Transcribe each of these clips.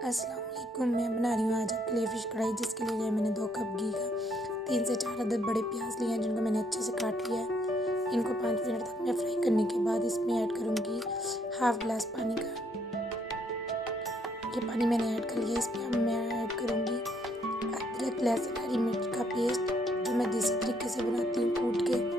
अस्सलाम वालेकुम। मैं बना रही हूँ आज आपके लिए फ़िश कढ़ाई, जिसके लिए लिया मैंने 2 कप घी का, 3 से 4 अदद बड़े प्याज लिए हैं जिनको मैंने अच्छे से काट लिया है। इनको 5 मिनट तक मैं फ्राई करने के बाद इसमें ऐड करूँगी हाफ़ ग्लास पानी का। ये पानी मैंने ऐड कर लिया। इसमें अब मैं ऐड करूँगी अदरक लहसुन हरी मिर्च का पेस्ट, जो मैं देसी तरीके से बनाती हूँ कूट के।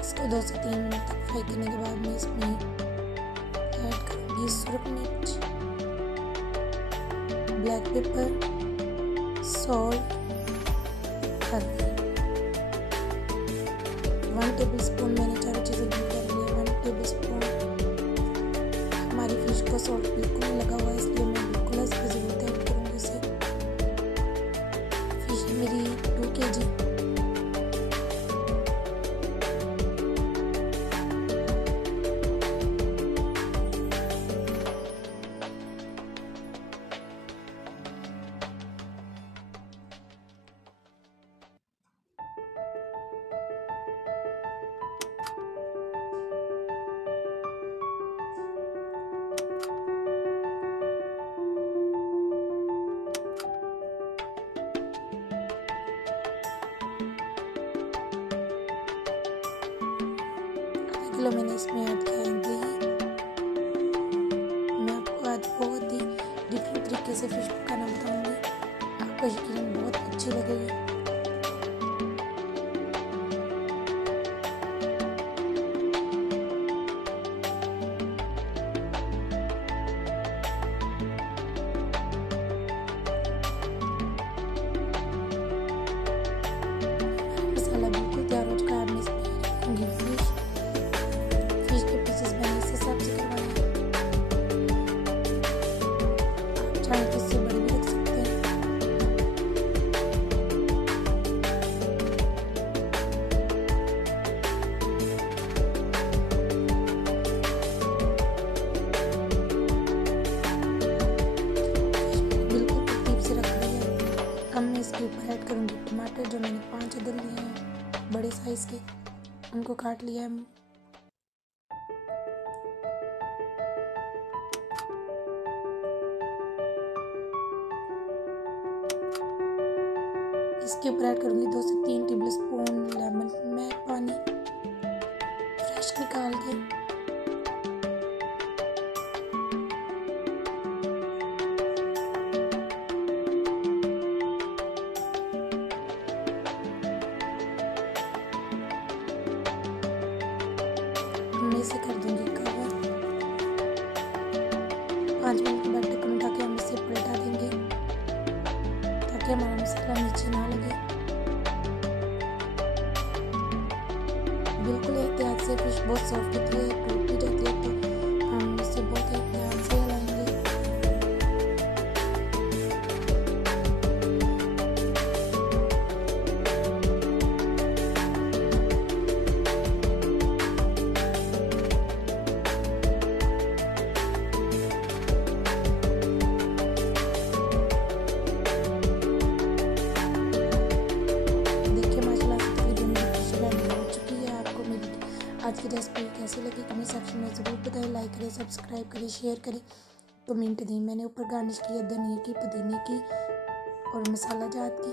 इसको 2 से 3 मिनट तक फ्राई करने के बाद मैं इसमें ऐड करूँगी सुरख मिर्च, ब्लैक पेपर, सॉल्ट, हल्दी। 1 टेबल स्पून मैंने चारों चीज़ें मिल कर लिया। 1 टेबल स्पून। हमारी फिश को सॉल्ट बिल्कुल नहीं लगा हुआ है, इसलिए मैं बिल्कुल इसकी ज़रूरत ऐड करूँगी इसे। फिश मेरी 2 kg। किलो मैंने इसमें ऐड किया है दही। मैं आपको आज बहुत ही डिफरेंट तरीके से फिश पकाना बताऊंगी, आपको यकीनन बहुत अच्छी लगेगी। मसाला बिल्कुल तैयार हो चुका है। मैं इसमें रखूँगी फिश के पीसेस मैंने इस हिसाब से करवाए हैं। आप चाहे तो इससे बड़े भी रख सकते हैं। बिल्कुल तरतीब से रख ली है। अब मैं इसके ऊपर ऐड करूँगी टमाटर, जो मैंने 5 अदद लिए हैं बड़े साइज़ के, उनको काट लिया है। इसके ऊपर ऐड करूँगी 2 से 3 टेबल स्पून लेमन में पानी फ्रेश निकाल के। मैं इसे कर दूँगी कवर। 5 मिनट के बाद ढक्कन उठा के हम इसे पलटा देंगे ताकि हमारा मसाला नीचे ना लगे। बिल्कुल एहतियात से, फिश बहुत सॉफ्ट होती है, टूट भी जाती है, तो हम इसे बहुत एहतियात से हिलाएंगे। आज की रेसिपी कैसी लगी कमेंट सेक्शन में ज़रूर बताएं। लाइक करें, सब्सक्राइब करें, शेयर करें, कमेंट दें। मैंने ऊपर गार्निश किया धनिया की, पुदीने की और मसाला जात की।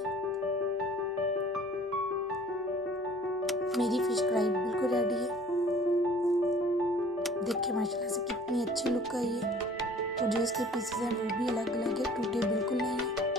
मेरी फिश कढ़ाई बिल्कुल रेडी है। देखिए माशाल्लाह से कितनी अच्छी लुक आई है, और जो इसके पीसेस हैं वो भी अलग अलग है, टूटे बिल्कुल नहीं है।